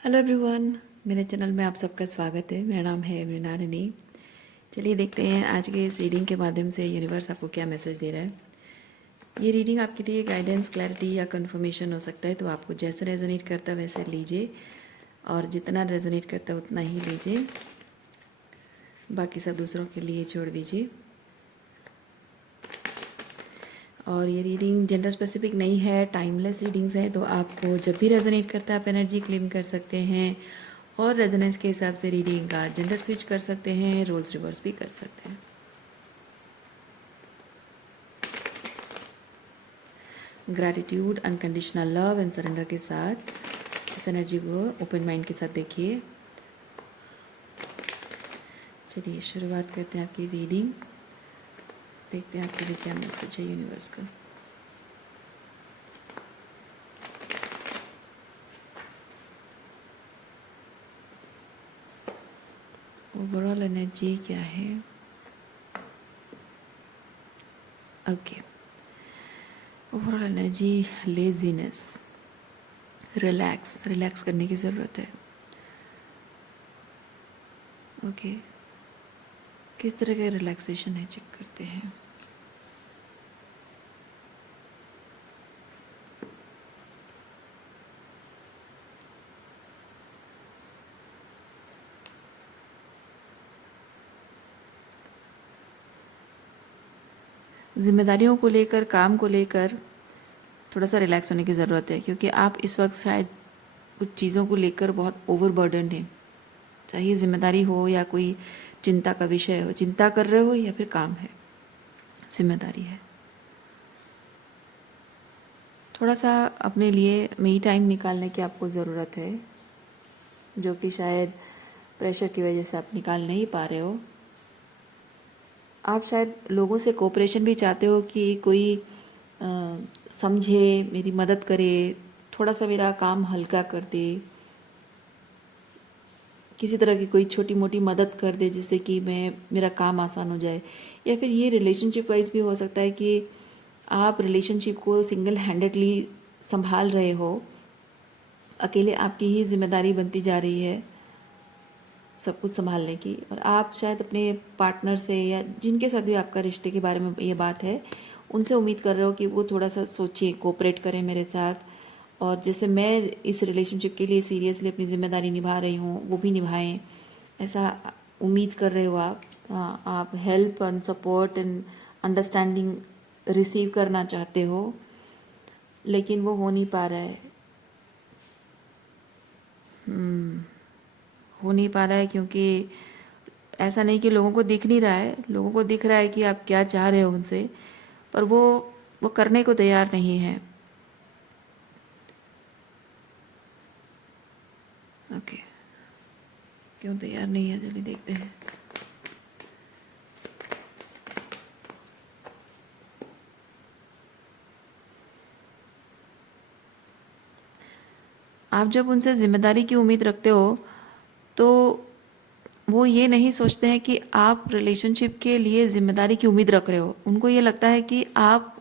Hello everyone, मेरे channel में आप सबका स्वागत है। मेरा नाम है मृणालिनी। चलिए देखते हैं आज के इस रीडिंग के माध्यम से यूनिवर्स आपको क्या मैसेज दे रहा है। ये रीडिंग आपके लिए गाइडेंस, क्लैरिटी या कंफर्मेशन हो सकता है, तो आपको जैसे रेजोनेट करता है वैसे लीजिए और जितना रेजोनेट करता है उतना ही लीजिए, बाकी सब दूसरों के लिए छोड़ दीजिए। और ये रीडिंग जेंडर स्पेसिफिक नहीं है, टाइमलेस रीडिंग्स है, तो आपको जब भी रेजोनेट करता है आप एनर्जी क्लेम कर सकते हैं और रेजोनेंस के हिसाब से रीडिंग का जेंडर स्विच कर सकते हैं, रोल्स रिवर्स भी कर सकते हैं। Gratitude, unconditional love and surrender के साथ इस एनर्जी को ओपन माइंड के साथ देखिए। चलिए शुरुआत करते हैं आपकी रीडिंग। देखते हैं आपके लिए क्या मैसेज है यूनिवर्स का। ओवरऑल एनर्जी क्या है? Okay, overall energy laziness, relax करने की ज़रूरत है। ओके, किस तरह का रिलैक्सेशन है चेक करते हैं। जिम्मेदारियों को लेकर, काम को लेकर थोड़ा सा रिलैक्स होने की ज़रूरत है, क्योंकि आप इस वक्त शायद कुछ चीज़ों को लेकर बहुत ओवरबर्डनड हैं। चाहे जिम्मेदारी हो या कोई चिंता का विषय हो, चिंता कर रहे हो या फिर काम है, जिम्मेदारी है। थोड़ा सा अपने लिए मी टाइम निकालने की आपको ज़रूरत है, जो कि शायद प्रेशर की वजह से आप निकाल नहीं पा रहे हो। आप शायद लोगों से कोऑपरेशन भी चाहते हो कि कोई समझे, मेरी मदद करे, थोड़ा सा मेरा काम हल्का कर दे, किसी तरह की कोई छोटी मोटी मदद कर दे जिससे कि मेरा काम आसान हो जाए। या फिर ये रिलेशनशिप वाइज भी हो सकता है कि आप रिलेशनशिप को सिंगल हैंडेडली संभाल रहे हो, अकेले आपकी ही जिम्मेदारी बनती जा रही है सब कुछ संभालने की, और आप शायद अपने पार्टनर से या जिनके साथ भी आपका रिश्ते के बारे में ये बात है, उनसे उम्मीद कर रहे हो कि वो थोड़ा सा सोचें, कोऑपरेट करें मेरे साथ, और जैसे मैं इस रिलेशनशिप के लिए सीरियसली अपनी जिम्मेदारी निभा रही हूँ वो भी निभाएं, ऐसा उम्मीद कर रहे हो आप। हाँ, आप help and support and understanding receive करना चाहते हो, लेकिन वो हो नहीं पा रहा है। हो नहीं पा रहा है क्योंकि ऐसा नहीं कि लोगों को दिख नहीं रहा है, लोगों को दिख रहा है कि आप क्या चाह रहे हो उनसे, पर वो करने को तैयार नहीं है। ओके, क्यों तैयार नहीं है, चलिए देखते हैं। आप जब उनसे जिम्मेदारी की उम्मीद रखते हो तो वो ये नहीं सोचते हैं कि आप रिलेशनशिप के लिए जिम्मेदारी की उम्मीद रख रहे हो। उनको ये लगता है कि आप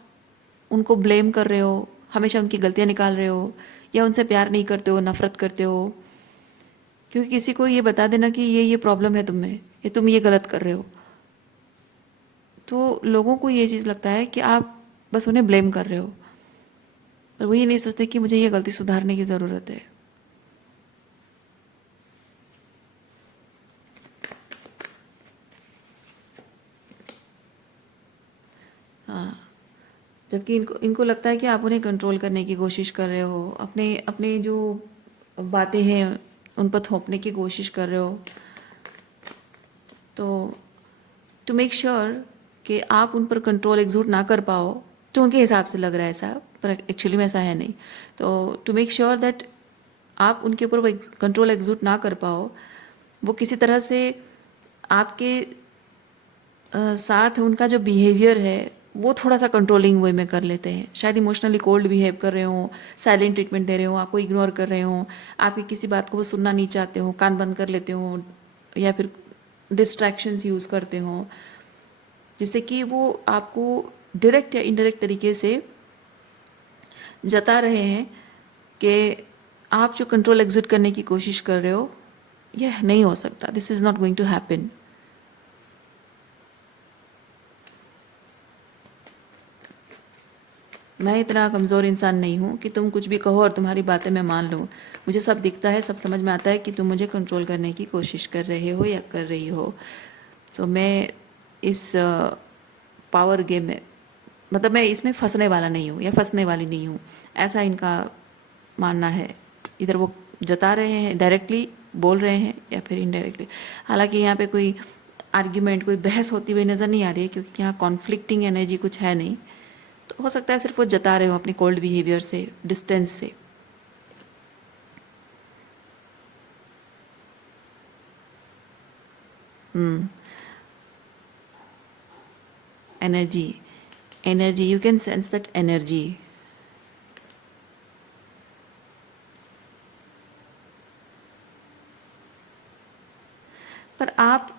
उनको ब्लेम कर रहे हो, हमेशा उनकी गलतियां निकाल रहे हो, या उनसे प्यार नहीं करते हो, नफरत करते हो। क्योंकि किसी को ये बता देना कि ये प्रॉब्लम है तुम में, ये तुम ये गलत कर रहे हो, तो लोगों को ये चीज़ लगता है कि आप बस उन्हें ब्लेम कर रहे हो, पर वो ये नहीं सोचते कि मुझे ये गलती सुधारने की ज़रूरत है। हाँ, जबकि इनको इनको लगता है कि आप उन्हें कंट्रोल करने की कोशिश कर रहे हो, अपने अपने जो बातें हैं उन पर थोपने की कोशिश कर रहे हो। तो टू मेक श्योर कि आप उन पर कंट्रोल एग्जूट ना कर पाओ, जो उनके हिसाब से लग रहा है ऐसा, पर एक्चुअली में ऐसा है नहीं। तो टू मेक श्योर दैट आप उनके ऊपर वो कंट्रोल एग्जूट ना कर पाओ, वो किसी तरह से आपके साथ उनका जो बिहेवियर है वो थोड़ा सा कंट्रोलिंग वे में कर लेते हैं। शायद इमोशनली कोल्ड बिहेव कर रहे हो, साइलेंट ट्रीटमेंट दे रहे हो, आपको इग्नोर कर रहे हो, आपकी किसी बात को वो सुनना नहीं चाहते हो, कान बंद कर लेते हो, या फिर डिस्ट्रैक्शंस यूज़ करते हो, जिससे कि वो आपको डायरेक्ट या इनडायरेक्ट तरीके से जता रहे हैं कि आप जो कंट्रोल एग्जिट करने की कोशिश कर रहे हो, यह नहीं हो सकता. This is not going to happen. मैं इतना कमज़ोर इंसान नहीं हूँ कि तुम कुछ भी कहो और तुम्हारी बातें मैं मान लूँ. मुझे सब दिखता है, सब समझ में आता है कि तुम मुझे कंट्रोल करने की कोशिश कर रहे हो या कर रही हो. सो मैं इस पावर गेम में, मतलब मैं इसमें फंसने वाला नहीं हूँ या फंसने वाली नहीं हूँ, ऐसा इनका मानना है. इधर वो जता रहे हैं, डायरेक्टली बोल रहे हैं या फिर इनडायरेक्टली. हालांकि यहाँ पे कोई आर्ग्यूमेंट, कोई बहस होती हुई नज़र नहीं आ रही है, क्योंकि यहाँ कॉन्फ्लिक्टिंग एनर्जी कुछ है नहीं. तो हो सकता है सिर्फ वो जता रहे हो अपनी कोल्ड बिहेवियर से, डिस्टेंस से. Energy, energy, you can sense that energy. पर आप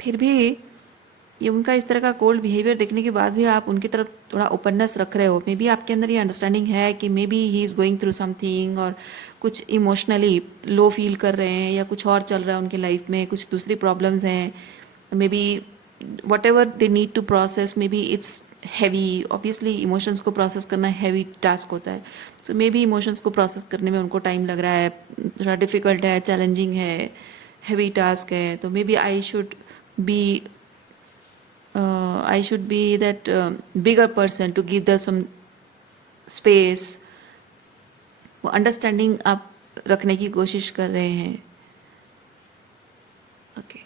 फिर भी, ये उनका इस तरह का कोल्ड बिहेवियर देखने के बाद भी आप उनकी तरफ थोड़ा ओपननेस रख रहे हो. मे बी आपके अंदर ये अंडरस्टैंडिंग है कि may be he is going through something, और कुछ इमोशनली लो फील कर रहे हैं, या कुछ और चल रहा है उनकी लाइफ में, कुछ दूसरी प्रॉब्लम्स हैं. Maybe whatever they need to process, maybe it's heavy. Obviously emotions को प्रोसेस करना हैवी टास्क होता है. तो मे बी इमोशंस को प्रोसेस करने में उनको टाइम लग रहा है, थोड़ा डिफ़िकल्ट है, चैलेंजिंग है, हैवी टास्क है. तो maybe be I should be that bigger person to give them some space. वो अंडरस्टैंडिंग आप रखने की कोशिश कर रहे हैं. ओके.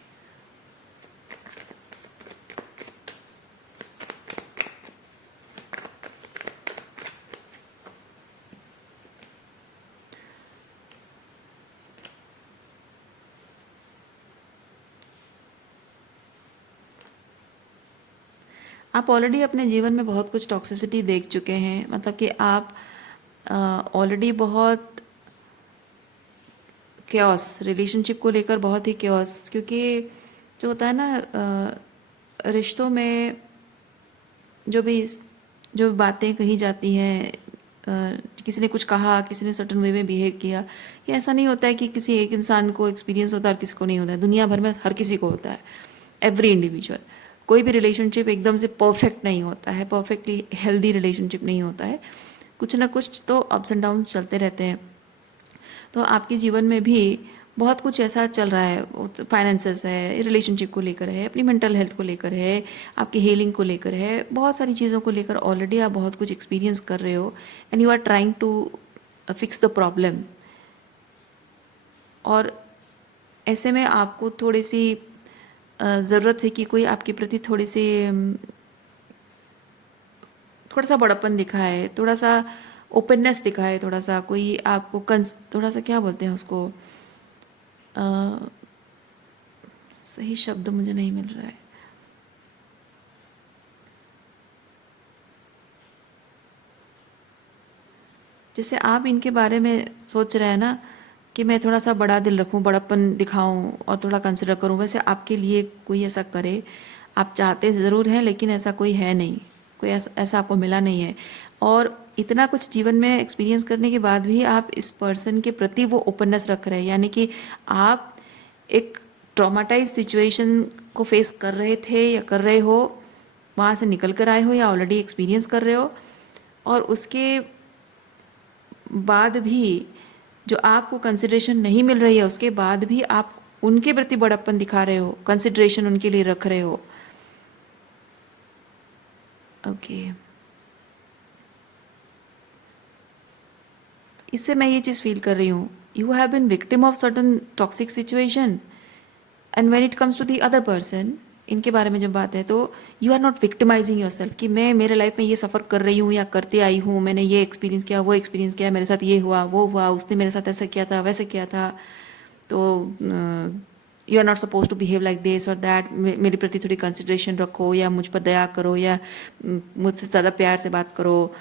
आप ऑलरेडी अपने जीवन में बहुत कुछ टॉक्सिसिटी देख चुके हैं. मतलब कि आप ऑलरेडी बहुत केओस, रिलेशनशिप को लेकर बहुत ही केओस. क्योंकि जो होता है ना रिश्तों में, जो बातें कही जाती हैं, किसी ने कुछ कहा, किसी ने सर्टन वे में बिहेव किया, ये ऐसा नहीं होता है कि किसी एक इंसान को एक्सपीरियंस होता है और किसी को नहीं होता है. दुनिया भर में हर किसी को होता है, एवरी इंडिविजुअल. कोई भी रिलेशनशिप एकदम से परफेक्ट नहीं होता है, परफेक्टली हेल्दी रिलेशनशिप नहीं होता है. कुछ ना कुछ तो अप्स एंड डाउन्स चलते रहते हैं. तो आपके जीवन में भी बहुत कुछ ऐसा चल रहा है. फाइनेंसेस है, रिलेशनशिप को लेकर है, अपनी मेंटल हेल्थ को लेकर है, आपकी हीलिंग को लेकर है, बहुत सारी चीज़ों को लेकर ऑलरेडी आप बहुत कुछ एक्सपीरियंस कर रहे हो. And you are trying to fix the problem. और ऐसे में आपको थोड़ी सी ज़रूरत है कि कोई आपके प्रति थोड़ा सा बड़प्पन दिखाए, थोड़ा सा ओपननेस दिखाए, थोड़ा सा कोई आपको थोड़ा सा क्या बोलते हैं उसको, अ, सही शब्द मुझे नहीं मिल रहा है. जैसे आप इनके बारे में सोच रहे हैं ना कि मैं थोड़ा सा बड़ा दिल रखूं, बड़प्पन दिखाऊं और थोड़ा कंसिडर करूं, वैसे आपके लिए कोई ऐसा करे. आप चाहते ज़रूर हैं, लेकिन ऐसा कोई है नहीं, कोई ऐसा आपको मिला नहीं है. और इतना कुछ जीवन में एक्सपीरियंस करने के बाद भी आप इस पर्सन के प्रति वो ओपननेस रख रहे हैं. यानी कि आप एक ट्रॉमाटाइज सिचुएशन को फेस कर रहे थे या कर रहे हो, वहाँ से निकल कर आए हो या ऑलरेडी एक्सपीरियंस कर रहे हो, और उसके बाद भी जो आपको कंसिडरेशन नहीं मिल रही है, उसके बाद भी आप उनके प्रति बड़प्पन दिखा रहे हो, कंसिडरेशन उनके लिए रख रहे हो. ओके. इससे मैं ये चीज़ फील कर रही हूँ, you have been victim of certain toxic situation, and when it comes to the other person, इनके बारे में जब बात है, तो you are not victimising yourself कि मैं मेरे लाइफ में ये सफ़र कर रही हूँ या करते आई हूँ, मैंने ये एक्सपीरियंस किया, वो एक्सपीरियंस किया, मेरे साथ ये हुआ, वो हुआ, उसने मेरे साथ ऐसा किया था, वैसे किया था, तो you are not suppose to behave like this और दैट. मेरे प्रति थोड़ी कंसिडरेशन रखो, या मुझ पर दया करो, या मुझसे ज़्यादा प्यार से बात करो.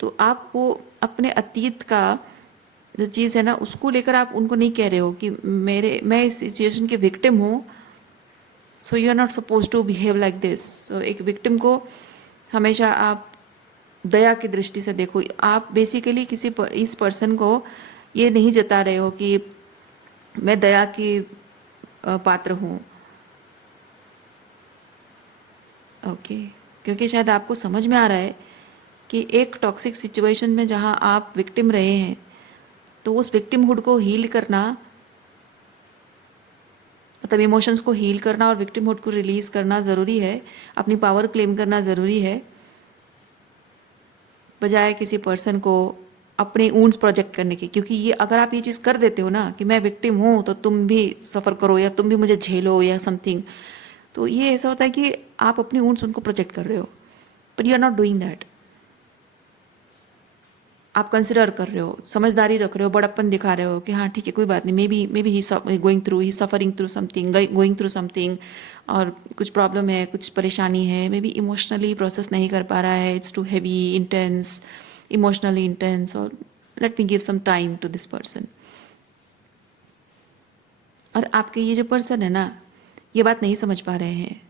तो आप वो अपने अतीत का जो चीज़ है ना, उसको लेकर आप उनको नहीं कह रहे हो कि मैं इस सिचुएशन के विक्टिम हूँ, so you are not suppose to behave like this. So एक विक्टिम को हमेशा आप दया की दृष्टि से देखो. आप बेसिकली इस पर्सन को ये नहीं जता रहे हो कि मैं दया के पात्र हूँ। ओके, क्योंकि शायद आपको समझ में आ रहा है कि एक टॉक्सिक सिचुएशन में जहाँ आप विक्टिम रहे हैं, तो उस विक्टिमहुड को हील करना, मतलब इमोशंस को हील करना और विक्टिमहुड को रिलीज करना ज़रूरी है, अपनी पावर क्लेम करना ज़रूरी है, बजाय किसी पर्सन को अपने ऊंट्स प्रोजेक्ट करने की। क्योंकि ये अगर आप ये चीज़ कर देते हो ना कि मैं विक्टिम हूँ तो तुम भी सफ़र करो या तुम भी मुझे झेलो या समथिंग, तो ये ऐसा होता है कि आप अपने ऊंट्स उनको प्रोजेक्ट कर रहे हो, but you are not doing that. आप कंसिडर कर रहे हो, समझदारी रख रहे हो, बड़प्पन दिखा रहे हो कि हाँ ठीक है कोई बात नहीं, may be he going through suffering through something, going through something, और कुछ प्रॉब्लम है, कुछ परेशानी है, मे बी इमोशनली प्रोसेस नहीं कर पा रहा है, it's too heavy, intense, emotionally intense, और let me give some time to this person. और आपके ये जो पर्सन है ना, ये बात नहीं समझ पा रहे हैं।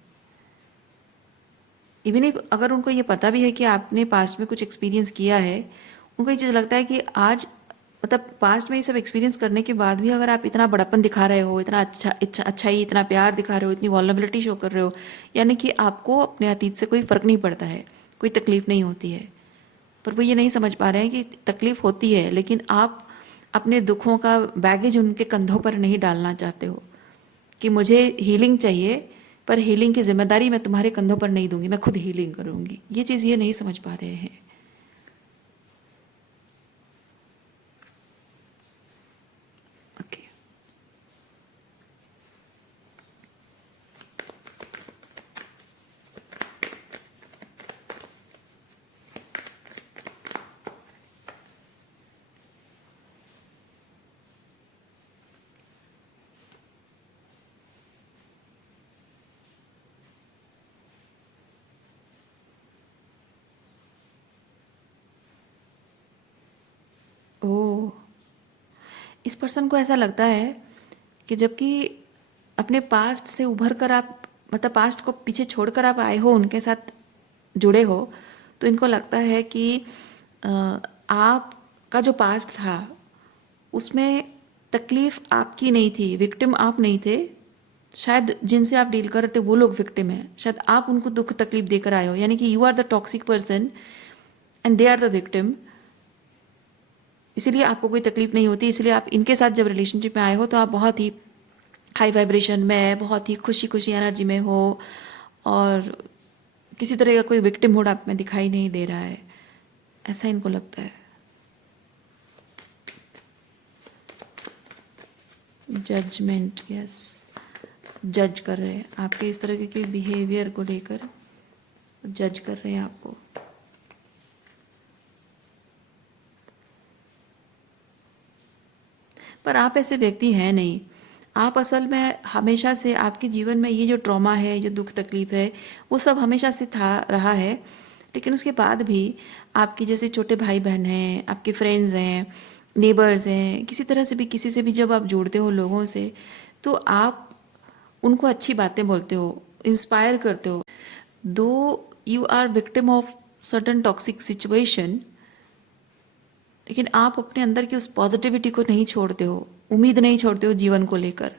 इवन इफ अगर उनको ये पता भी है कि आपने पास्ट में कुछ एक्सपीरियंस किया है, उनको ये चीज़ लगता है कि आज, मतलब पास्ट में ये सब एक्सपीरियंस करने के बाद भी अगर आप इतना बड़प्पन दिखा रहे हो, इतना अच्छाई, इतना प्यार दिखा रहे हो, इतनी वॉलनरेबिलिटी शो कर रहे हो, यानी कि आपको अपने अतीत से कोई फ़र्क नहीं पड़ता है, कोई तकलीफ नहीं होती है। पर वो ये नहीं समझ पा रहे हैं कि तकलीफ होती है, लेकिन आप अपने दुखों का बैगेज उनके कंधों पर नहीं डालना चाहते हो कि मुझे हीलिंग चाहिए, पर हीलिंग की जिम्मेदारी मैं तुम्हारे कंधों पर नहीं दूंगी, मैं खुद हीलिंग करूंगी। ये चीज़ ये नहीं समझ पा रहे हैं। ओके, ओह, इस पर्सन को ऐसा लगता है कि जबकि अपने पास्ट से उभर कर आप, मतलब पास्ट को पीछे छोड़कर आप आए हो, उनके साथ जुड़े हो, तो इनको लगता है कि अ, आपका जो पास्ट था उसमें तकलीफ आपकी नहीं थी, विक्टिम आप नहीं थे। शायद जिनसे आप डील कर रहे थे वो लोग विक्टिम हैं, शायद आप उनको दुख तकलीफ देकर आए हो, यानी कि you are the toxic person and they are the victim. इसीलिए आपको कोई तकलीफ नहीं होती, इसलिए आप इनके साथ जब रिलेशनशिप में आए हो तो आप बहुत ही हाई वाइब्रेशन में, बहुत ही खुशी खुशी एनर्जी में हो, और किसी तरह का कोई विक्टिम मूड आप में दिखाई नहीं दे रहा है, ऐसा इनको लगता है। जजमेंट, यस, जज कर रहे हैं आपके इस तरह के बिहेवियर को लेकर, जज कर रहे हैं आपको। पर आप ऐसे व्यक्ति हैं नहीं। आप असल में हमेशा से आपके जीवन में ये जो ट्रॉमा है, जो दुख तकलीफ है, वो सब हमेशा से था, रहा है। लेकिन उसके बाद भी आपके जैसे छोटे भाई बहन हैं, आपके फ्रेंड्स हैं, नेबर्स हैं, किसी तरह से भी, किसी से भी जब आप जुड़ते हो लोगों से, तो आप उनको अच्छी बातें बोलते हो, इंस्पायर करते हो। Though you are victim of certain toxic situation, लेकिन आप अपने अंदर की उस पॉजिटिविटी को नहीं छोड़ते हो, उम्मीद नहीं छोड़ते हो जीवन को लेकर।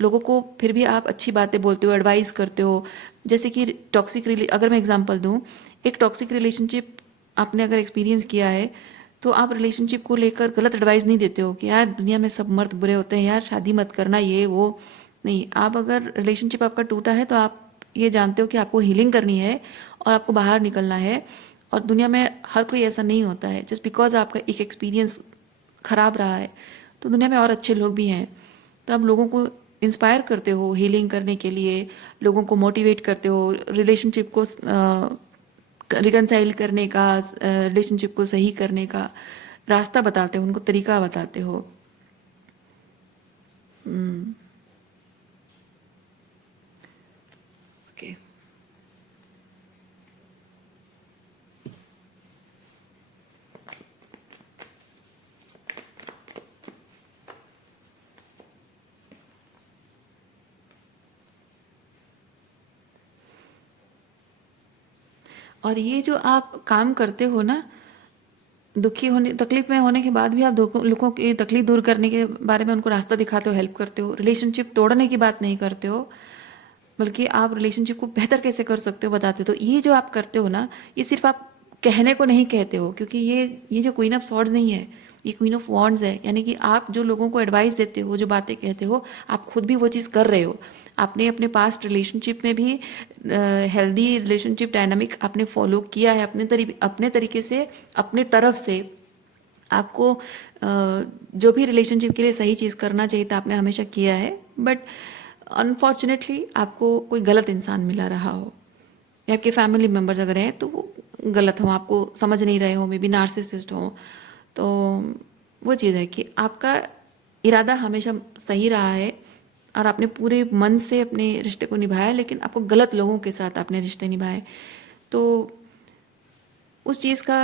लोगों को फिर भी आप अच्छी बातें बोलते हो, एडवाइस करते हो। जैसे कि टॉक्सिक, अगर मैं एग्जांपल दूं, एक टॉक्सिक रिलेशनशिप आपने अगर एक्सपीरियंस किया है, तो आप रिलेशनशिप को लेकर गलत एडवाइस नहीं देते हो कि यार दुनिया में सब मर्द बुरे होते हैं, यार शादी मत करना, ये वो नहीं। आप अगर रिलेशनशिप आपका टूटा है तो आप ये जानते हो कि आपको हीलिंग करनी है और आपको बाहर निकलना है। और दुनिया में हर कोई ऐसा नहीं होता है, जस्ट बिकॉज आपका एक एक्सपीरियंस खराब रहा है तो दुनिया में और अच्छे लोग भी हैं। तो आप लोगों को इंस्पायर करते हो हीलिंग करने के लिए, लोगों को मोटिवेट करते हो, रिलेशनशिप को रिकनसाइल करने का, रिलेशनशिप को सही करने का रास्ता बताते हो, उनको तरीका बताते हो। ओके, और ये जो आप काम करते हो ना, तकलीफ में होने के बाद भी आप लोगों की तकलीफ दूर करने के बारे में उनको रास्ता दिखाते हो, हेल्प करते हो, रिलेशनशिप तोड़ने की बात नहीं करते हो, बल्कि आप रिलेशनशिप को बेहतर कैसे कर सकते हो बताते हो। तो ये जो आप करते हो ना, ये सिर्फ आप कहने को नहीं कहते हो, क्योंकि ये जो क्वीन ऑफ सॉर्ड्स नहीं है, ये क्वीन ऑफ वॉन्ड्स है। यानी कि आप जो लोगों को एडवाइस देते हो, जो बातें कहते हो, आप खुद भी वो चीज़ कर रहे हो। आपने अपने पास्ट रिलेशनशिप में भी हेल्दी रिलेशनशिप डायनामिक आपने फॉलो किया है अपने तरीके से, अपने तरफ से। आपको जो भी रिलेशनशिप के लिए सही चीज़ करना चाहिए था, आपने हमेशा किया है। बट अनफॉर्चुनेटली आपको कोई गलत इंसान मिला रहा हो, या आपके फैमिली मेम्बर्स अगर हैं तो वो गलत हो, आपको समझ नहीं रहे हो, मे बी नार्सिसिस्ट हो। तो वो चीज़ है कि आपका इरादा हमेशा सही रहा है और आपने पूरे मन से अपने रिश्ते को निभाया, लेकिन आपको गलत लोगों के साथ आपने रिश्ते निभाए। तो उस चीज़ का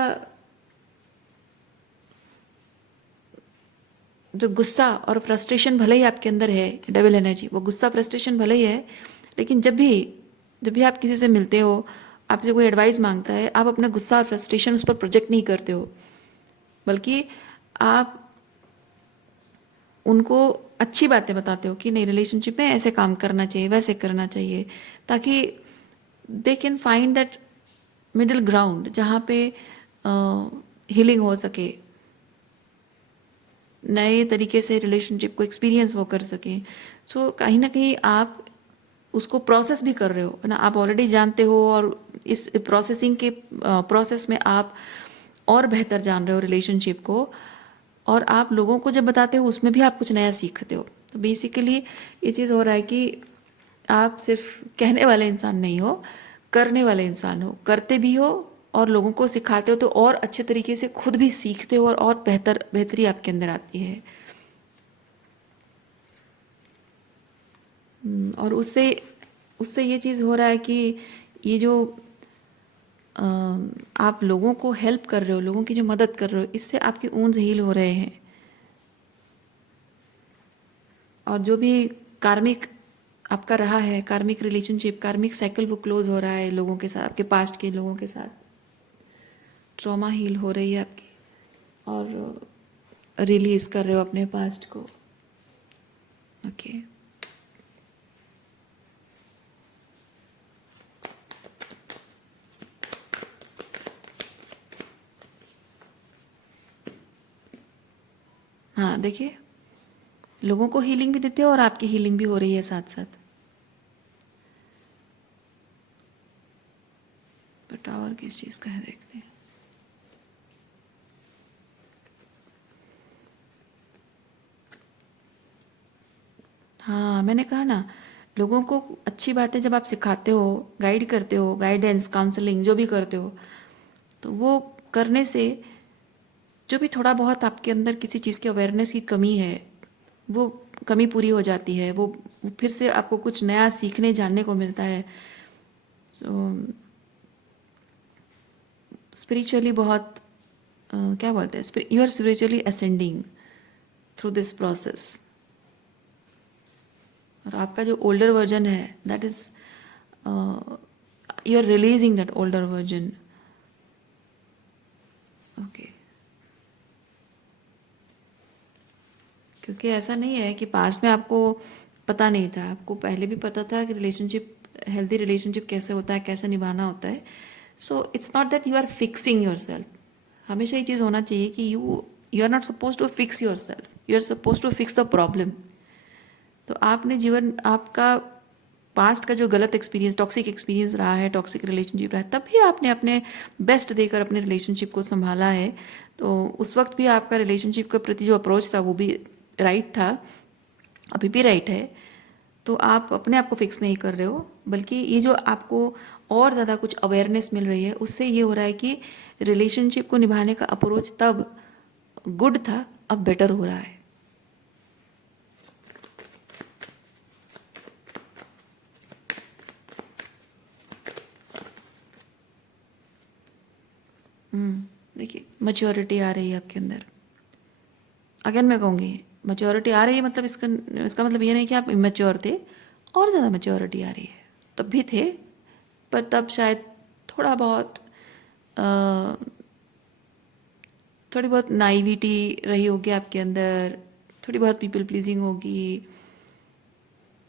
जो गुस्सा और फ्रस्ट्रेशन भले ही आपके अंदर है, डबल एनर्जी, वो गुस्सा फ्रस्ट्रेशन भले ही है, लेकिन जब भी आप किसी से मिलते हो, आपसे कोई एडवाइस मांगता है, आप अपना गुस्सा और फ्रस्ट्रेशन उस पर प्रोजेक्ट नहीं करते हो, बल्कि आप उनको अच्छी बातें बताते हो कि नहीं, रिलेशनशिप में ऐसे काम करना चाहिए, वैसे करना चाहिए, ताकि they can find that middle ground जहाँ पे हीलिंग हो सके, नए तरीके से रिलेशनशिप को एक्सपीरियंस वो कर सकें। सो कहीं ना कहीं आप उसको प्रोसेस भी कर रहे हो ना, आप ऑलरेडी जानते हो, और इस प्रोसेसिंग के प्रोसेस में आप और बेहतर जान रहे हो रिलेशनशिप को, और आप लोगों को जब बताते हो उसमें भी आप कुछ नया सीखते हो। तो बेसिकली ये चीज़ हो रहा है कि आप सिर्फ कहने वाले इंसान नहीं हो, करने वाले इंसान हो, करते भी हो और लोगों को सिखाते हो, तो और अच्छे तरीके से खुद भी सीखते हो और बेहतरी आपके अंदर आती है। और उससे उससे ये चीज़ हो रहा है कि ये जो अ, आप लोगों को हेल्प कर रहे हो, लोगों की जो मदद कर रहे हो, इससे आपके वुंड्स हील हो रहे हैं। और जो भी कार्मिक आपका रहा है, कार्मिक रिलेशनशिप, कार्मिक साइकिल, वो क्लोज हो रहा है लोगों के साथ, आपके पास्ट के लोगों के साथ। ट्रॉमा हील हो रही है आपकी, और रिलीज कर रहे हो अपने पास्ट को। ओके। हाँ, देखिए, लोगों को हीलिंग भी देते हो और आपकी हीलिंग भी हो रही है साथ साथ। पर टावर किस चीज़ का है देखते हैं। हाँ, मैंने कहा ना, लोगों को अच्छी बातें जब आप सिखाते हो, गाइड करते हो, गाइडेंस, काउंसलिंग जो भी करते हो, तो वो करने से जो भी थोड़ा बहुत आपके अंदर किसी चीज़ की अवेयरनेस की कमी है, वो कमी पूरी हो जाती है। वो फिर से आपको कुछ नया सीखने जानने को मिलता है। सो स्पिरिचुअली बहुत क्या बोलते हैं, you are spiritually ascending through this process. और आपका जो ओल्डर वर्जन है, that is you are releasing that older version. Okay. क्योंकि ऐसा नहीं है कि पास्ट में आपको पता नहीं था, आपको पहले भी पता था कि रिलेशनशिप, हेल्दी रिलेशनशिप कैसे होता है, कैसे निभाना होता है। So it's not that you are fixing yourself. हमेशा ये चीज़ होना चाहिए कि you are not suppose to fix yourself, you are suppose to fix the problem. तो आपने जीवन, आपका पास्ट का जो गलत एक्सपीरियंस, टॉक्सिक एक्सपीरियंस रहा है, टॉक्सिक रिलेशनशिप रहा है, तब भी आपने अपने बेस्ट देकर अपने रिलेशनशिप को संभाला है। तो उस वक्त भी आपका रिलेशनशिप के प्रति जो अप्रोच था वो भी राइट था, अभी भी राइट है। तो आप अपने आप को फिक्स नहीं कर रहे हो, बल्कि ये जो आपको और ज़्यादा कुछ अवेयरनेस मिल रही है, उससे ये हो रहा है कि रिलेशनशिप को निभाने का अप्रोच तब गुड था, अब बेटर हो रहा है। देखिए, मैच्योरिटी आ रही है आपके अंदर। अगेन मैं कहूँगी, मैच्योरिटी आ रही है मतलब इसका मतलब ये नहीं कि आप इमेच्योर थे, और ज़्यादा मैच्योरिटी आ रही है। तब भी थे, पर तब शायद थोड़ा बहुत थोड़ी बहुत नाइविटी रही होगी आपके अंदर, थोड़ी बहुत पीपल प्लीजिंग होगी।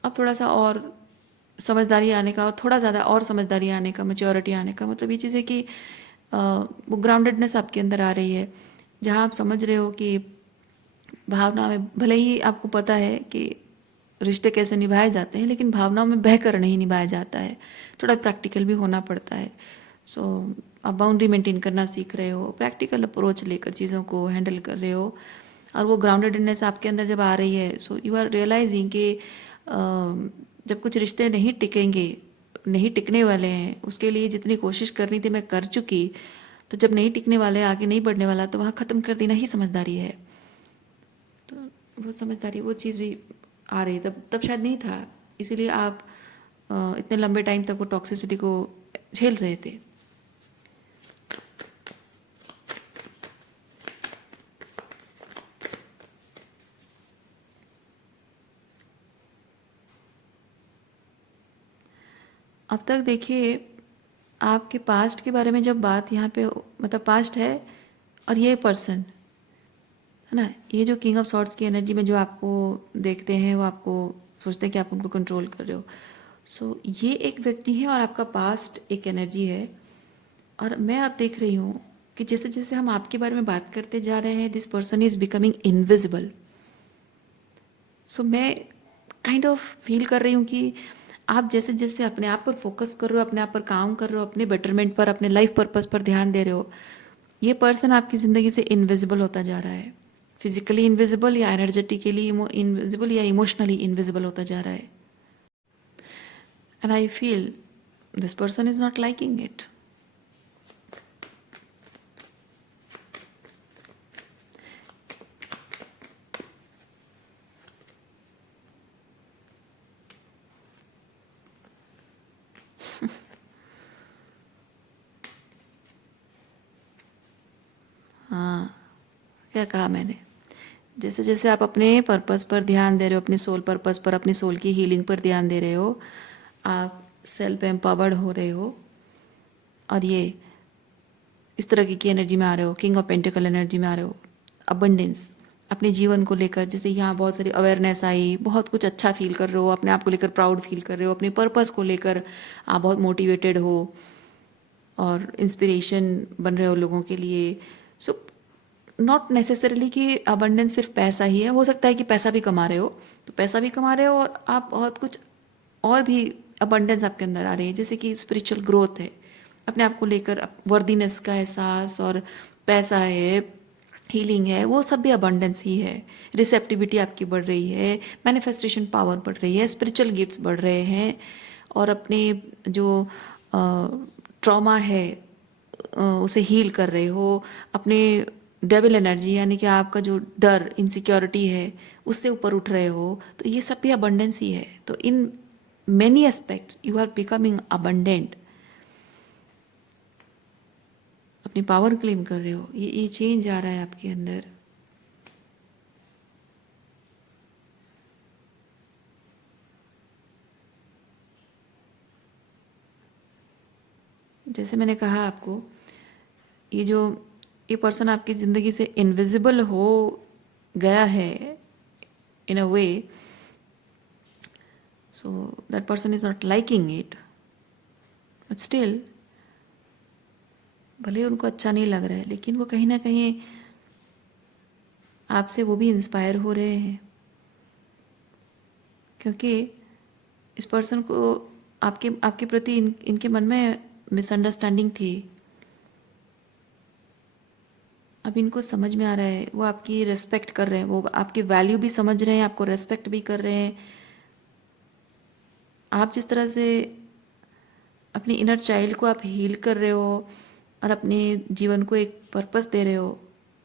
अब थोड़ा सा और समझदारी आने का, और थोड़ा ज़्यादा और समझदारी आने का, मैच्योरिटी आने का मतलब ये चीज़ है कि वो ग्राउंडेडनेस आपके अंदर आ रही है, जहाँ आप समझ रहे हो कि भावना में भले ही आपको पता है कि रिश्ते कैसे निभाए जाते हैं, लेकिन भावनाओं में बहकर नहीं निभाया जाता है, थोड़ा प्रैक्टिकल भी होना पड़ता है। सो आप बाउंड्री मेंटेन करना सीख रहे हो, प्रैक्टिकल अप्रोच लेकर चीज़ों को हैंडल कर रहे हो, और वो ग्राउंडेडनेस आपके अंदर जब आ रही है, सो यू आर रियलाइजिंग कि जब कुछ रिश्ते नहीं टिकेंगे, नहीं टिकने वाले हैं, उसके लिए जितनी कोशिश करनी थी मैं कर चुकी, तो जब नहीं टिकने वाले, आगे नहीं बढ़ने वाला, तो वहाँ ख़त्म कर देना ही समझदारी है। तो वो समझदारी, वो चीज़ भी आ रही, तब तब शायद नहीं था, इसीलिए आप इतने लंबे टाइम तक वो टॉक्सिसिटी को झेल रहे थे। अब तक देखिए, आपके पास्ट के बारे में जब बात यहाँ पे, मतलब पास्ट है और ये पर्सन है ना, ये जो किंग ऑफ सॉर्ड्स की एनर्जी में जो आपको देखते हैं, वो आपको सोचते हैं कि आप उनको कंट्रोल कर रहे हो। सो ये एक व्यक्ति है और आपका पास्ट एक एनर्जी है। और मैं अब देख रही हूँ कि जैसे जैसे हम आपके बारे में बात करते जा रहे हैं, this person is becoming invisible. So मैं काइंड ऑफ फील कर रही हूँ कि आप जैसे जैसे अपने आप पर फोकस कर रहे हो, अपने आप पर काम कर रहे हो, अपने बेटरमेंट पर, अपने लाइफ पर्पस पर ध्यान दे रहे हो, ये पर्सन आपकी ज़िंदगी से इनविजिबल होता जा रहा है। फिजिकली इनविजिबल या एनर्जेटिकली इनविजिबल या इमोशनली इनविजिबल होता जा रहा है। And I feel this person is not liking it. हाँ, क्या कहा मैंने, जैसे जैसे आप अपने पर्पस पर ध्यान दे रहे हो, अपने सोल पर्पस पर, अपनी सोल की हीलिंग पर ध्यान दे रहे हो, आप सेल्फ एम्पावर्ड हो रहे हो, और ये इस तरह की एनर्जी में आ रहे हो, किंग ऑफ पेंटिकल एनर्जी में आ रहे हो, अबंडेंस अपने जीवन को लेकर, जैसे यहाँ बहुत सारी अवेयरनेस आई, बहुत कुछ अच्छा फील कर रहे हो, अपने आप को लेकर प्राउड फील कर रहे हो, अपने पर्पस को लेकर आप बहुत मोटिवेटेड हो और इंस्पिरेशन बन रहे हो लोगों के लिए। सो नॉट नेसेसरीली कि अबंडेंस सिर्फ पैसा ही है, हो सकता है कि पैसा भी कमा रहे हो, तो पैसा भी कमा रहे हो और आप बहुत कुछ और भी अबंडेंस आपके अंदर आ रही है, जैसे कि स्पिरिचुअल ग्रोथ है, अपने आप को लेकर वर्दीनेस का एहसास, और पैसा है, हीलिंग है, वो सब भी अबंडेंस ही है। रिसेप्टिविटी आपकी बढ़ रही है, मैनिफेस्टेशन पावर बढ़ रही है, स्पिरिचुअल गिफ्ट्स बढ़ रहे हैं, और अपने जो ट्रॉमा है उसे हील कर रहे हो, अपने डेविल एनर्जी यानी कि आपका जो डर, इनसिक्योरिटी है, उससे ऊपर उठ रहे हो, तो ये सब भी अबंडेंस ही है। तो in many aspects you are becoming abundant, अपनी पावर क्लेम कर रहे हो, ये चेंज आ रहा है आपके अंदर। जैसे मैंने कहा आपको, ये जो ये पर्सन आपकी ज़िंदगी से इनविजिबल हो गया है in a way, so that person is not liking it, but still भले उनको अच्छा नहीं लग रहा है, लेकिन वो कहीं ना कहीं आपसे वो भी इंस्पायर हो रहे हैं, क्योंकि इस पर्सन को आपके आपके प्रति इनके मन में मिसअंडरस्टैंडिंग थी, अब इनको समझ में आ रहा है, वो आपकी रिस्पेक्ट कर रहे हैं, वो आपकी वैल्यू भी समझ रहे हैं, आपको रेस्पेक्ट भी कर रहे हैं। आप जिस तरह से अपनी इनर चाइल्ड को आप हील कर रहे हो और अपने जीवन को एक पर्पस दे रहे हो,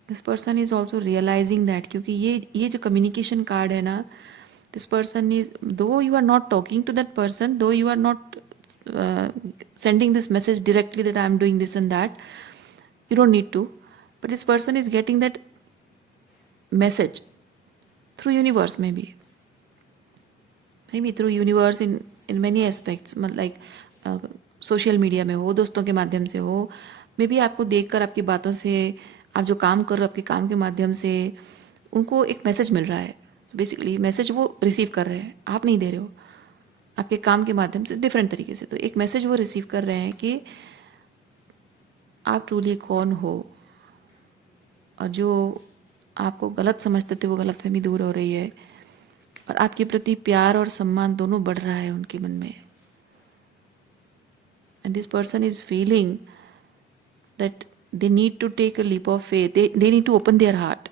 this person is also realising that, क्योंकि ये जो कम्युनिकेशन कार्ड है ना, this person is, though you are not talking to that person, though you are not sending this message directly that I am doing this and that, you don't need to, but this person is getting that message through universe, maybe through universe in many aspects, like social media में हो, दोस्तों के माध्यम से हो, may be आपको देखकर, आपकी बातों से, आप जो काम कर रहे हो, आपके काम के माध्यम से उनको एक मैसेज मिल रहा है। बेसिकली मैसेज वो रिसीव कर रहे हैं, आप नहीं दे रहे हो, आपके काम के माध्यम से डिफरेंट तरीके से। तो एक मैसेज वो रिसीव कर रहे हैं कि आप ट्रूली कौन हो, और जो आपको गलत समझते थे वो गलतफहमी दूर हो रही है, और आपके प्रति प्यार और सम्मान दोनों बढ़ रहा है उनके मन में। And this person is feeling that they need to take a leap of faith, they need to open their heart.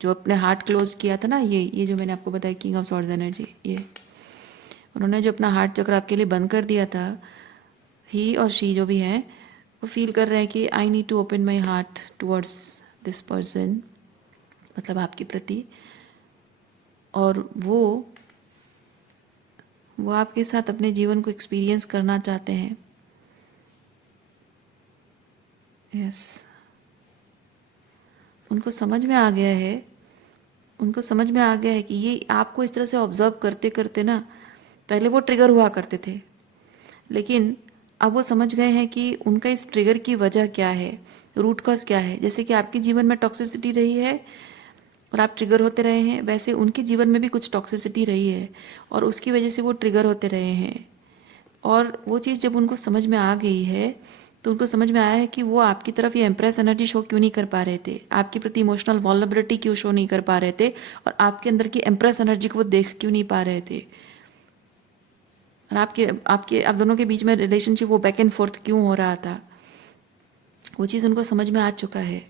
जो अपने हार्ट क्लोज किया था ना, ये जो मैंने आपको बताया किंग ऑफ सॉर्ड्स एनर्जी, ये उन्होंने जो अपना हार्ट चक्र आपके लिए बंद कर दिया था, ही और शी जो भी हैं वो फील कर रहे हैं कि I need to open my heart towards this person, मतलब आपके प्रति। और वो आपके साथ अपने जीवन को एक्सपीरियंस करना चाहते हैं। यस, उनको समझ में आ गया है, उनको समझ में आ गया है कि ये आपको इस तरह से ऑब्जर्व करते करते ना, पहले वो ट्रिगर हुआ करते थे, लेकिन अब वो समझ गए हैं कि उनका इस ट्रिगर की वजह क्या है, रूट कॉज क्या है। जैसे कि आपके जीवन में टॉक्सिसिटी रही है और आप ट्रिगर होते रहे हैं, वैसे उनके जीवन में भी कुछ टॉक्सिसिटी रही है और उसकी वजह से वो ट्रिगर होते रहे हैं। और वो चीज़ जब उनको समझ में आ गई है तो उनको समझ में आया है कि वो आपकी तरफ ये एम्प्रेस एनर्जी शो क्यों नहीं कर पा रहे थे, आपके प्रति इमोशनल वल्नरेबिलिटी क्यों शो नहीं कर पा रहे थे, और आपके अंदर की एम्प्रेस एनर्जी को वो देख क्यों नहीं पा रहे थे, और आप दोनों के बीच में रिलेशनशिप वो बैक एंड फोर्थ क्यों हो रहा था। वो चीज़ उनको समझ में आ चुका है।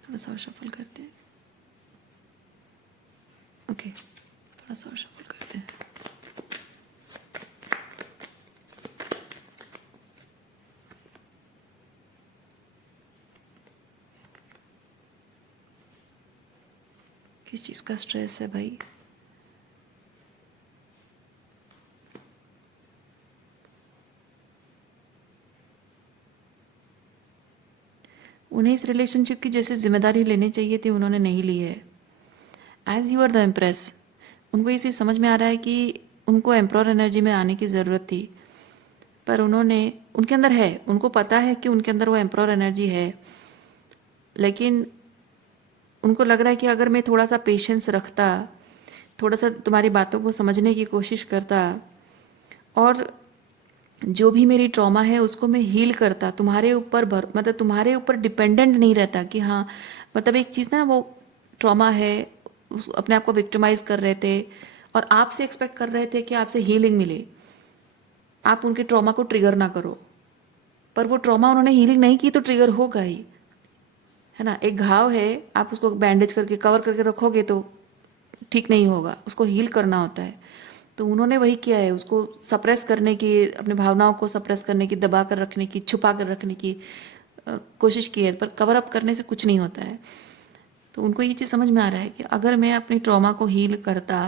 थोड़ा सा और शफल करते हैं। ओके, थोड़ा सा और शफल करते हैं। किस चीज़ का स्ट्रेस है भाई? उन्हें इस रिलेशनशिप की जैसे जिम्मेदारी लेनी चाहिए थी उन्होंने नहीं ली है। As you are the empress, उनको ये चीज़ समझ में आ रहा है कि उनको एम्प्रोर एनर्जी में आने की ज़रूरत थी, पर उनके अंदर है, उनको पता है कि उनके अंदर वो एम्प्रोर एनर्जी है, लेकिन उनको लग रहा है कि अगर मैं थोड़ा सा पेशेंस रखता, थोड़ा सा तुम्हारी बातों को समझने की कोशिश करता, और जो भी मेरी ट्रॉमा है उसको मैं हील करता, तुम्हारे ऊपर मतलब तुम्हारे ऊपर डिपेंडेंट नहीं रहता कि हाँ, मतलब एक चीज़ ना, वो ट्रॉमा है, अपने आप को विक्टिमाइज कर रहे थे और आपसे एक्सपेक्ट कर रहे थे कि आपसे हीलिंग मिले, आप उनके ट्रॉमा को ट्रिगर ना करो, पर वो ट्रॉमा उन्होंने हीलिंग नहीं की तो ट्रिगर होगा ही, है ना। एक घाव है, आप उसको बैंडेज करके कवर करके रखोगे तो ठीक नहीं होगा, उसको हील करना होता है। तो उन्होंने वही किया है, उसको सप्रेस करने की, अपनी भावनाओं को सप्रेस करने की, दबा कर रखने की, छुपा कर रखने की कोशिश की है, पर कवर अप करने से कुछ नहीं होता है। तो उनको ये चीज़ समझ में आ रहा है कि अगर मैं अपनी ट्रॉमा को हील करता,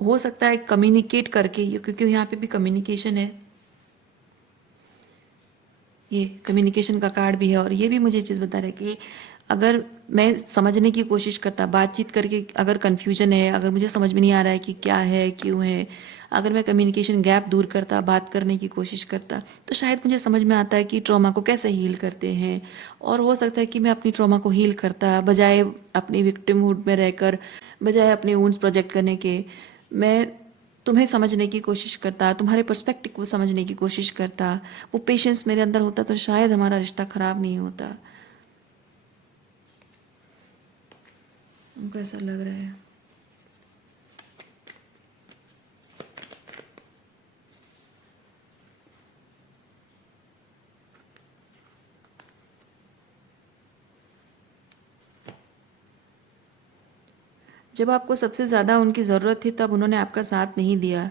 हो सकता है कम्युनिकेट करके, क्योंकि यहाँ पे भी कम्युनिकेशन है, ये कम्युनिकेशन का कार्ड भी है, और ये भी मुझे चीज़ बता रहा है कि अगर मैं समझने की कोशिश करता, बातचीत करके, अगर कन्फ्यूजन है, अगर मुझे समझ में नहीं आ रहा है कि क्या है क्यों है, अगर मैं कम्युनिकेशन गैप दूर करता, बात करने की कोशिश करता, तो शायद मुझे समझ में आता है कि ट्रॉमा को कैसे हील करते हैं। और हो सकता है कि मैं अपनी ट्रॉमा को हील करता, बजाय अपनी विक्टिमहुड में रहकर, बजाय अपने वुंड्स प्रोजेक्ट करने के, मैं तुम्हें समझने की कोशिश करता, तुम्हारे पर्सपेक्टिव को समझने की कोशिश करता, वो पेशेंस मेरे अंदर होता, तो शायद हमारा रिश्ता खराब नहीं होता। उनको ऐसा लग रहा है। जब आपको सबसे ज़्यादा उनकी ज़रूरत थी तब उन्होंने आपका साथ नहीं दिया,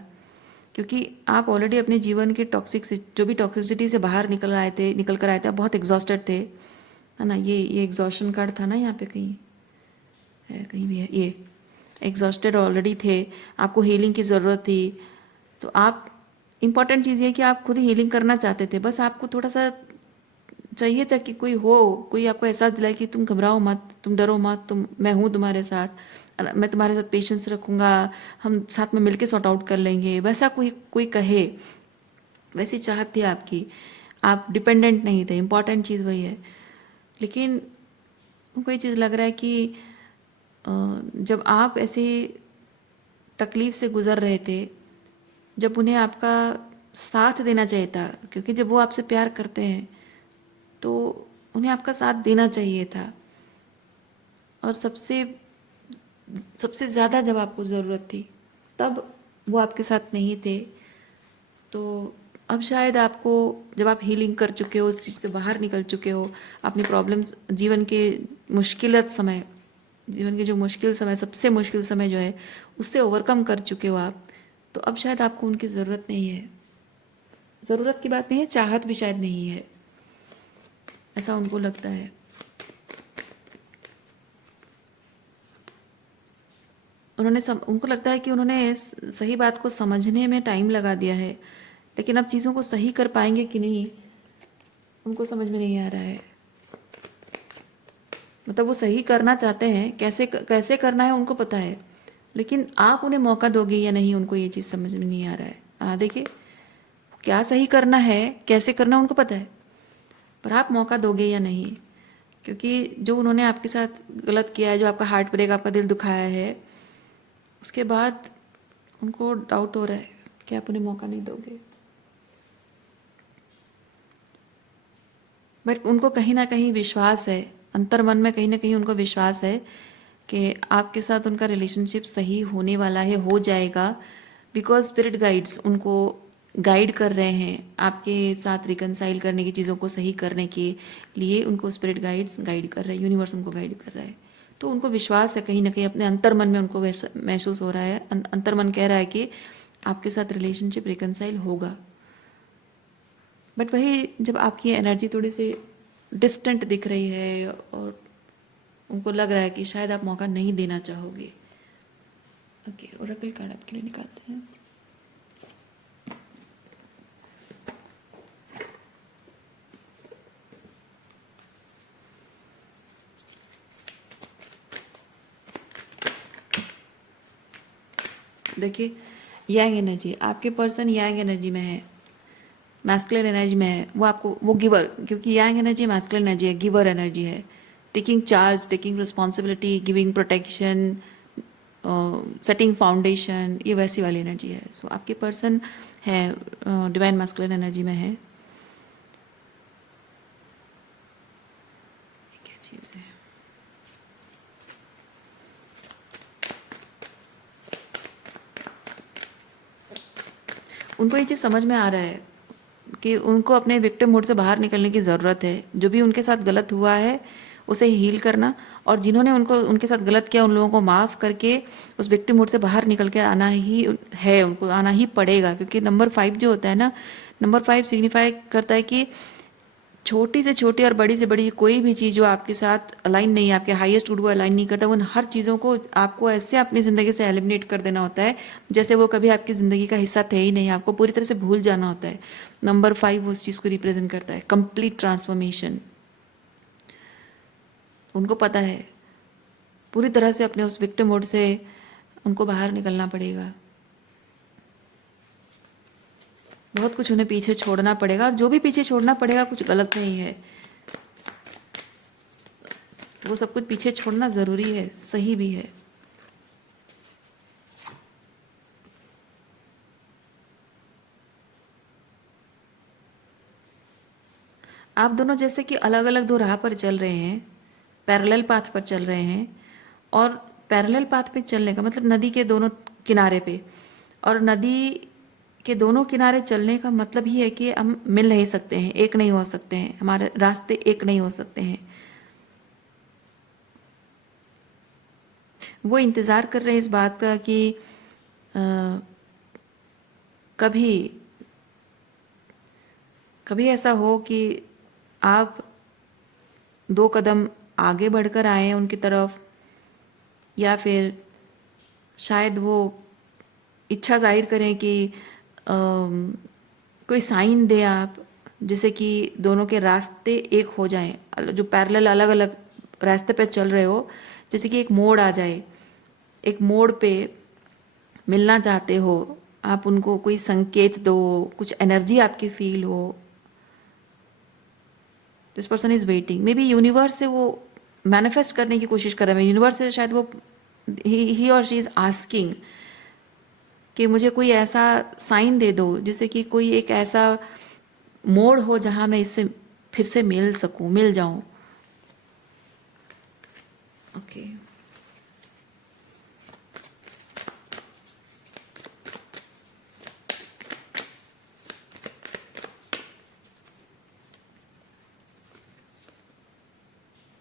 क्योंकि आप ऑलरेडी अपने जीवन के जो भी टॉक्सिसिटी से बाहर निकल कर आए थे, आप बहुत एग्जॉस्टेड थे, है ना। ये एग्जॉस्शन कार्ड था ना, यहाँ पे कहीं है, कहीं भी है, ये एग्जॉस्टेड ऑलरेडी थे, आपको हीलिंग की ज़रूरत थी। तो आप, इम्पॉर्टेंट चीज़ ये कि आप खुद ही हीलिंग करना चाहते थे, बस आपको थोड़ा सा चाहिए था कि कोई आपको एहसास दिलाए कि तुम घबराओ मत, तुम डरो मत, मैं हूँ तुम्हारे साथ, मैं तुम्हारे साथ पेशेंस रखूँगा, हम साथ में मिलके सॉर्ट आउट कर लेंगे, वैसा कोई कोई कहे, वैसी चाहत थी आपकी। आप डिपेंडेंट नहीं थे, इम्पॉर्टेंट चीज़ वही है। लेकिन उनको ये चीज़ लग रहा है कि जब आप ऐसे तकलीफ से गुज़र रहे थे, जब उन्हें आपका साथ देना चाहिए था, क्योंकि जब वो आपसे प्यार करते हैं तो उन्हें आपका साथ देना चाहिए था। और सबसे सबसे ज़्यादा जब आपको ज़रूरत थी तब वो आपके साथ नहीं थे। तो अब शायद आपको, जब आप हीलिंग कर चुके हो, उस चीज़ से बाहर निकल चुके हो, अपनी प्रॉब्लम्स, मुश्किलत समय जीवन के जो मुश्किल समय, सबसे मुश्किल समय जो है, उससे ओवरकम कर चुके हो आप, तो अब शायद आपको उनकी ज़रूरत नहीं है। ज़रूरत की बात नहीं है, चाहत भी शायद नहीं है, ऐसा उनको लगता है। उनको लगता है कि उन्होंने सही बात को समझने में टाइम लगा दिया है, लेकिन अब चीज़ों को सही कर पाएंगे कि नहीं, उनको समझ में नहीं आ रहा है। मतलब वो सही करना चाहते हैं, कैसे कैसे करना है उनको पता है, लेकिन आप उन्हें मौका दोगे या नहीं, उनको ये चीज़ समझ में नहीं आ रहा है। देखिए, क्या सही करना है, कैसे करना है, उनको पता है, पर आप मौका दोगे या नहीं। क्योंकि जो उन्होंने आपके साथ गलत किया है, जो आपका हार्ट ब्रेक, आपका दिल दुखाया है, उसके बाद उनको डाउट हो रहा है कि आप उन्हें मौका नहीं दोगे। बट उनको कहीं ना कहीं विश्वास है, अंतर मन में कहीं ना कहीं उनको विश्वास है कि आपके साथ उनका रिलेशनशिप सही होने वाला है, हो जाएगा। बिकॉज स्पिरिट गाइड्स उनको गाइड कर रहे हैं आपके साथ रिकनसाइल करने की, चीज़ों को सही करने के लिए उनको स्पिरिट गाइड्स गाइड कर रहे हैं, यूनिवर्स उनको गाइड कर रहा है। तो उनको विश्वास है कहीं ना कहीं, अपने अंतर मन में उनको महसूस हो रहा है, अंतर मन कह रहा है कि आपके साथ रिलेशनशिप रिकनसाइल होगा। बट वही, जब आपकी एनर्जी थोड़ी सी डिस्टेंट दिख रही है और उनको लग रहा है कि शायद आप मौका नहीं देना चाहोगे। ओके, ओरेकल कार्ड आपके लिए निकालते हैं। देखिए, यांग एनर्जी, आपके पर्सन यांग एनर्जी में है, मैस्कुलिन एनर्जी में है। वो आपको, वो गिवर, क्योंकि यांग एनर्जी मैस्कुलिन एनर्जी है, गिवर एनर्जी है, taking charge, taking responsibility, giving protection, setting foundation, ये वैसी वाली एनर्जी है। सो आपके पर्सन है डिवाइन मैस्कुलिन एनर्जी में है। क्या चीज़ है, उनको ये चीज़ समझ में आ रहा है कि उनको अपने विक्टिम मोड से बाहर निकलने की ज़रूरत है। जो भी उनके साथ गलत हुआ है उसे हील करना, और जिन्होंने उनके साथ गलत किया उन लोगों को माफ़ करके उस विक्टिम मोड से बाहर निकल के आना ही है, उनको आना ही पड़ेगा। क्योंकि नंबर 5 जो होता है ना, नंबर 5 सिग्निफाई करता है कि छोटी से छोटी और बड़ी से बड़ी कोई भी चीज़ जो आपके साथ अलाइन नहीं है, आपके हाईएस्ट गुड को अलाइन नहीं करता, उन हर चीज़ों को आपको ऐसे अपनी ज़िंदगी से एलिमिनेट कर देना होता है जैसे वो कभी आपकी ज़िंदगी का हिस्सा थे ही नहीं। आपको पूरी तरह से भूल जाना होता है। नंबर 5 उस चीज़ को रिप्रेजेंट करता है, कंप्लीट ट्रांसफॉर्मेशन। उनको पता है पूरी तरह से अपने उस विक्टिम मोड से उनको बाहर निकलना पड़ेगा। बहुत कुछ उन्हें पीछे छोड़ना पड़ेगा, और जो भी पीछे छोड़ना पड़ेगा कुछ गलत नहीं है। वो सब कुछ पीछे छोड़ना ज़रूरी है, सही भी है। आप दोनों जैसे कि अलग अलग दो राह पर चल रहे हैं, पैरेलल पाथ पर चल रहे हैं। और पैरेलल पाथ पे चलने का मतलब नदी के दोनों किनारे पे, और नदी के दोनों किनारे चलने का मतलब ही है कि हम मिल नहीं सकते हैं, एक नहीं हो सकते हैं, हमारे रास्ते एक नहीं हो सकते हैं। वो इंतज़ार कर रहे हैं इस बात का कि अ, कभी कभी ऐसा हो कि आप 2 कदम आगे बढ़कर आए हैं उनकी तरफ, या फिर शायद वो इच्छा जाहिर करें कि कोई साइन दें आप, जिससे कि दोनों के रास्ते एक हो जाएं। जो पैरेलल अलग अलग रास्ते पे चल रहे हो, जैसे कि एक मोड़ आ जाए, एक मोड़ पे मिलना चाहते हो आप, उनको कोई संकेत दो, कुछ एनर्जी आपकी फील हो। This person is waiting, may be universe से वो मैनिफेस्ट करने की कोशिश कर रहे हैं, यूनिवर्स से शायद वो ही और शी इज आस्किंग कि मुझे कोई ऐसा साइन दे दो जिससे कि कोई एक ऐसा मोड़ हो जहां मैं इससे फिर से मिल सकूं, मिल जाऊं। ओके,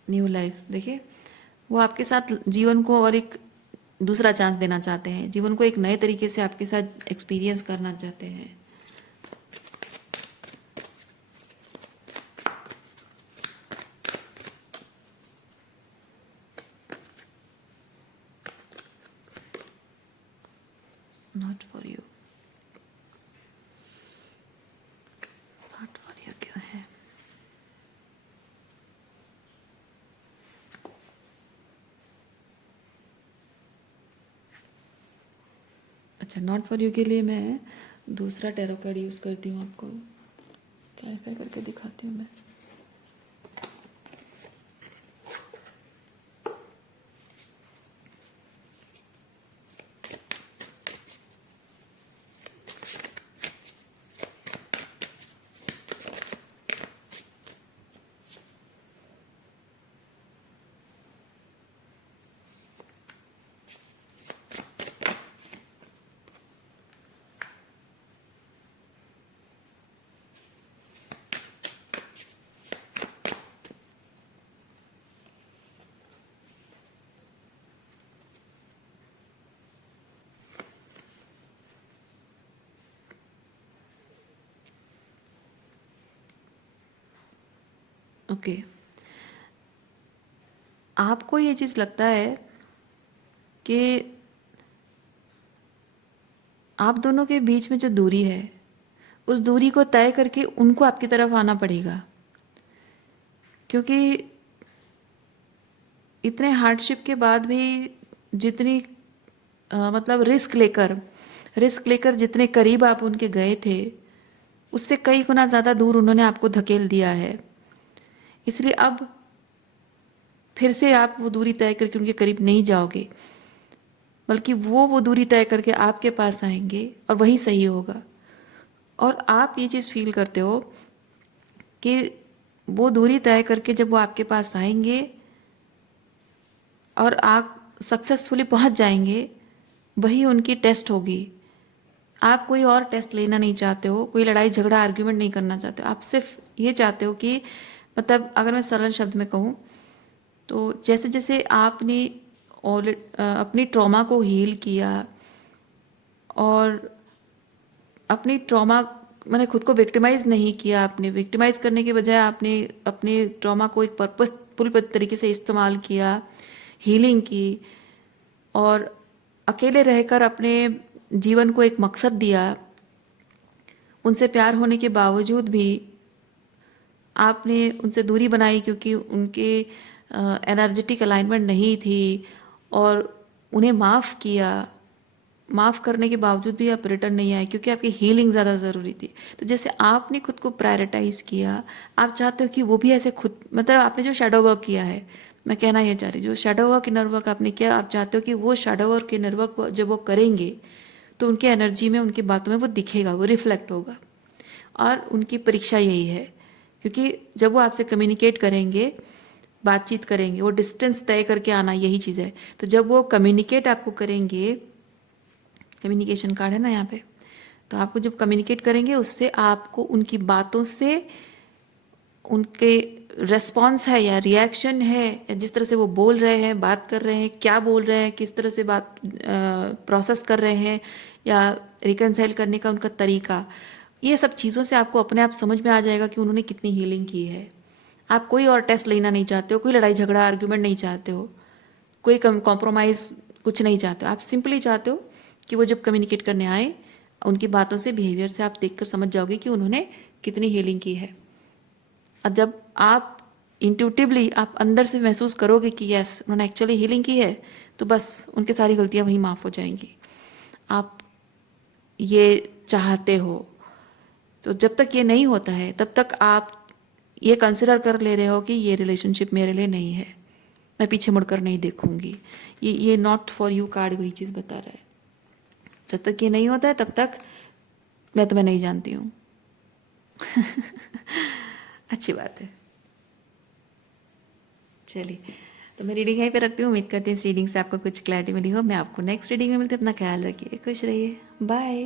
न्यू लाइफ देखिए, वो आपके साथ जीवन को और एक दूसरा चांस देना चाहते हैं, जीवन को एक नए तरीके से आपके साथ एक्सपीरियंस करना चाहते हैं। Not for you, not for you क्यों है? अच्छा, नॉट फॉर यू के लिए मैं दूसरा टैरो कार्ड यूज़ करती हूँ, आपको क्लैरिफाई करके दिखाती हूँ मैं। ओके, आपको ये चीज़ लगता है कि आप दोनों के बीच में जो दूरी है, उस दूरी को तय करके उनको आपकी तरफ आना पड़ेगा, क्योंकि इतने हार्डशिप के बाद भी जितनी मतलब रिस्क लेकर जितने करीब आप उनके गए थे, उससे कई गुना ज़्यादा दूर उन्होंने आपको धकेल दिया है। इसलिए अब फिर से आप वो दूरी तय करके उनके करीब नहीं जाओगे, बल्कि वो दूरी तय करके आपके पास आएंगे और वही सही होगा। और आप ये चीज़ फील करते हो कि वो दूरी तय करके जब वो आपके पास आएंगे और आप सक्सेसफुली पहुंच जाएंगे, वही उनकी टेस्ट होगी। आप कोई और टेस्ट लेना नहीं चाहते हो, कोई लड़ाई झगड़ा आर्ग्यूमेंट नहीं करना चाहते हो, आप सिर्फ ये चाहते हो कि मतलब अगर मैं सरल शब्द में कहूँ तो जैसे जैसे आपने अपनी ट्रॉमा को हील किया और अपनी ट्रॉमा मैंने खुद को विक्टिमाइज नहीं किया, आपने विक्टिमाइज करने के बजाय आपने अपने ट्रॉमा को एक पर्पसफुल तरीके से इस्तेमाल किया, हीलिंग की और अकेले रहकर अपने जीवन को एक मकसद दिया। उनसे प्यार होने के बावजूद भी आपने उनसे दूरी बनाई क्योंकि उनके एनर्जेटिक अलाइनमेंट नहीं थी और उन्हें माफ़ किया। माफ़ करने के बावजूद भी आप रिटर्न नहीं आए क्योंकि आपकी हीलिंग ज़्यादा ज़रूरी थी। तो जैसे आपने खुद को प्रायोरिटाइज किया, आप चाहते हो कि वो भी ऐसे खुद मतलब आपने जो शैडो वर्क किया है, मैं कहना ये चाह रही हूँ, जो शैडो वर्क इनर वर्क आपने किया, आप चाहते हो कि वो शैडो वर्क इनर वर्क जब वो करेंगे तो उनके एनर्जी में, उनकी बातों में वो दिखेगा, वो रिफ्लेक्ट होगा। और उनकी परीक्षा यही है, क्योंकि जब वो आपसे कम्युनिकेट करेंगे, बातचीत करेंगे, वो डिस्टेंस तय करके आना यही चीज़ है। तो जब वो कम्युनिकेट आपको करेंगे, कम्युनिकेशन कार्ड है ना यहाँ पे, तो आपको जब कम्युनिकेट करेंगे उससे आपको उनकी बातों से उनके रेस्पॉन्स है या रिएक्शन है या जिस तरह से वो बोल रहे हैं, बात कर रहे हैं, क्या बोल रहे हैं, किस तरह से बात प्रोसेस कर रहे हैं या रिकनसाइल करने का उनका तरीका, ये सब चीज़ों से आपको अपने आप समझ में आ जाएगा कि उन्होंने कितनी हीलिंग की है। आप कोई और टेस्ट लेना नहीं चाहते हो, कोई लड़ाई झगड़ा आर्ग्यूमेंट नहीं चाहते हो, कोई कॉम्प्रोमाइज़ कुछ नहीं चाहते हो। आप सिंपली चाहते हो कि वो जब कम्युनिकेट करने आए, उनकी बातों से, बिहेवियर से आप देखकर समझ जाओगे कि उन्होंने कितनी हीलिंग की है। और जब आप इंट्यूटिवली आप अंदर से महसूस करोगे कि यस उन्होंने एक्चुअली हीलिंग की है, तो बस उनकी सारी गलतियां वहीं माफ़ हो जाएंगी। आप ये चाहते हो। तो जब तक ये नहीं होता है तब तक आप ये कंसिडर कर ले रहे हो कि ये रिलेशनशिप मेरे लिए नहीं है, मैं पीछे मुड़कर नहीं देखूंगी, ये नॉट फॉर यू कार्ड वही चीज़ बता रहा है। जब तक ये नहीं होता है तब तक मैं तुम्हें नहीं जानती हूँ। अच्छी बात है। चलिए, तो मैं रीडिंग यहीं पे रखती हूँ। उम्मीद करती हूँ इस रीडिंग से आपको कुछ क्लैरिटी मिली हो। मैं आपको नेक्स्ट रीडिंग में मिलती हूँ। अपना ख्याल रखिए, खुश रहिए, बाय।